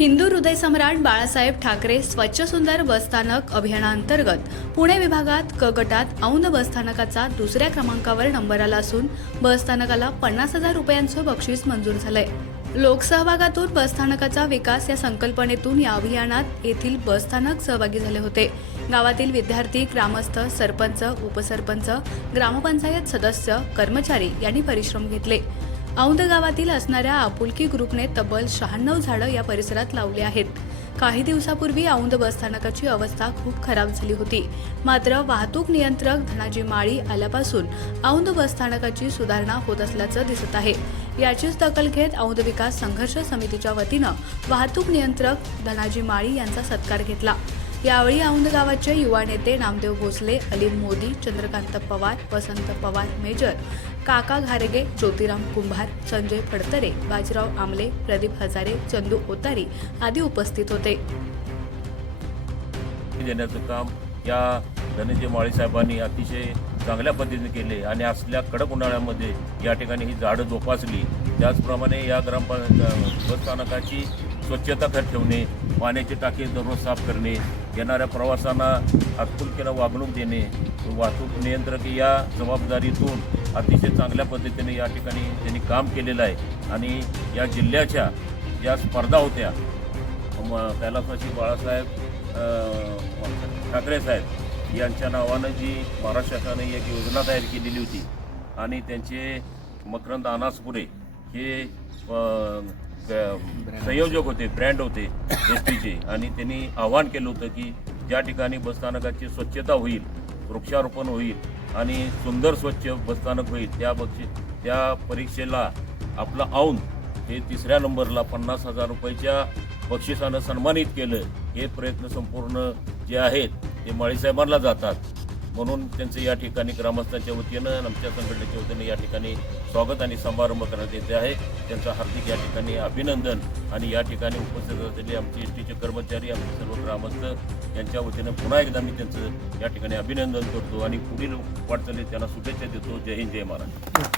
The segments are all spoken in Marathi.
हिंदू हृदय सम्राट बाळासाहेब ठाकरे स्वच्छ सुंदर बसस्थानक अभियानांतर्गत पुणे विभागात क गटात औंध बसस्थानकाचा दुसऱ्या क्रमांकावर नंबर आला असून बसस्थानकाला पन्नास हजार रुपयांचं बक्षीस मंजूर झालंय. लोकसहभागातून बसस्थानकाचा विकास या संकल्पनेतून या अभियानात येथील बसस्थानक सहभागी झाले होते. गावातील विद्यार्थी ग्रामस्थ सरपंच उपसरपंच ग्रामपंचायत सदस्य कर्मचारी यांनी परिश्रम घेतले. औंध गावातील असणाऱ्या आपुलकी ग्रुपने तब्बल शहाण्णव झाडं या परिसरात लावली आहेत. काही दिवसापूर्वी औंध बसस्थानकाची अवस्था खूप खराब झाली होती. मात्र वाहतूक नियंत्रक धनाजी माळी आल्यापासून औंध बसस्थानकाची सुधारणा होत असल्याचं दिसत आहे. याचीच दखल घेत औंध विकास संघर्ष समितीच्या वतीनं वाहतूक नियंत्रक धनाजी माळी यांचा सत्कार घेतला. यावेळी औंध गावाचे युवा नेते नामदेव भोसले अलीम मोदी चंद्रकांत पवार वसंत पवार मेजर काका घारगे ज्योतिराम कुंभार संजय फडतरे बाजीराव आमले प्रदीप हजारे चंदू ओतारी आदी उपस्थित होते. देण्याचं काम या धनंजय माळी साहेबांनी अतिशय चांगल्या पद्धतीने केले आणि असल्या कडक उन्हाळ्यामध्ये या ठिकाणी ही झाडं जोपासली. त्याचप्रमाणे या ग्रामपंचायत बसस्थानकाची स्वच्छता कर ठेवणे पाण्याची टाकी दररोज साफ करणे येणाऱ्या प्रवाशांना आत्पुलकीनं वागणूक देणे वाहतूक नियंत्रक या जबाबदारीतून अतिशय चांगल्या पद्धतीने या ठिकाणी त्यांनी काम केलेलं आहे. आणि या जिल्ह्याच्या ज्या स्पर्धा होत्या कैलासवासी बाळासाहेब ठाकरे साहेब यांच्या नावानं जी महाराष्ट्र शासनाने एक योजना तयार केलेली होती. आणि त्यांचे मकरंद अनासपुरे हे संयोजक होते ब्रँड होते एस टीचे आणि त्यांनी आवाहन केलं होतं की ज्या ठिकाणी बसस्थानकाची स्वच्छता होईल वृक्षारोपण होईल आणि सुंदर स्वच्छ बसस्थानक होईल त्या बक्षी त्या परीक्षेला आपलं औंध हे तिसऱ्या नंबरला पन्नास हजार रुपयाच्या बक्षिसानं सन्मानित केलं. हे प्रयत्न संपूर्ण जे आहेत ते माळीसाहेबांना जातात. म्हणून त्यांचं या ठिकाणी ग्रामस्थांच्या वतीनं आणि आमच्या संघटनेच्या वतीनं या ठिकाणी स्वागत आणि समारंभ करण्यात येते आहे. त्यांचं हार्दिक या ठिकाणी अभिनंदन आणि या ठिकाणी उपस्थित असलेले आमचे एस टीचे कर्मचारी आमचे सर्व ग्रामस्थ यांच्या वतीनं पुन्हा एकदा मी त्यांचं या ठिकाणी अभिनंदन करतो आणि पुढील वाटचालीत त्यांना शुभेच्छा देतो. जय हिंद जय महाराष्ट्र.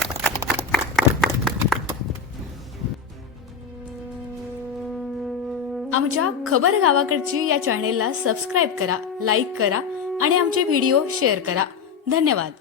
आमच्या खबर गावाकडची या चॅनेलला सबस्क्राईब करा लाईक करा आणि आमचे व्हिडिओ शेअर करा. धन्यवाद.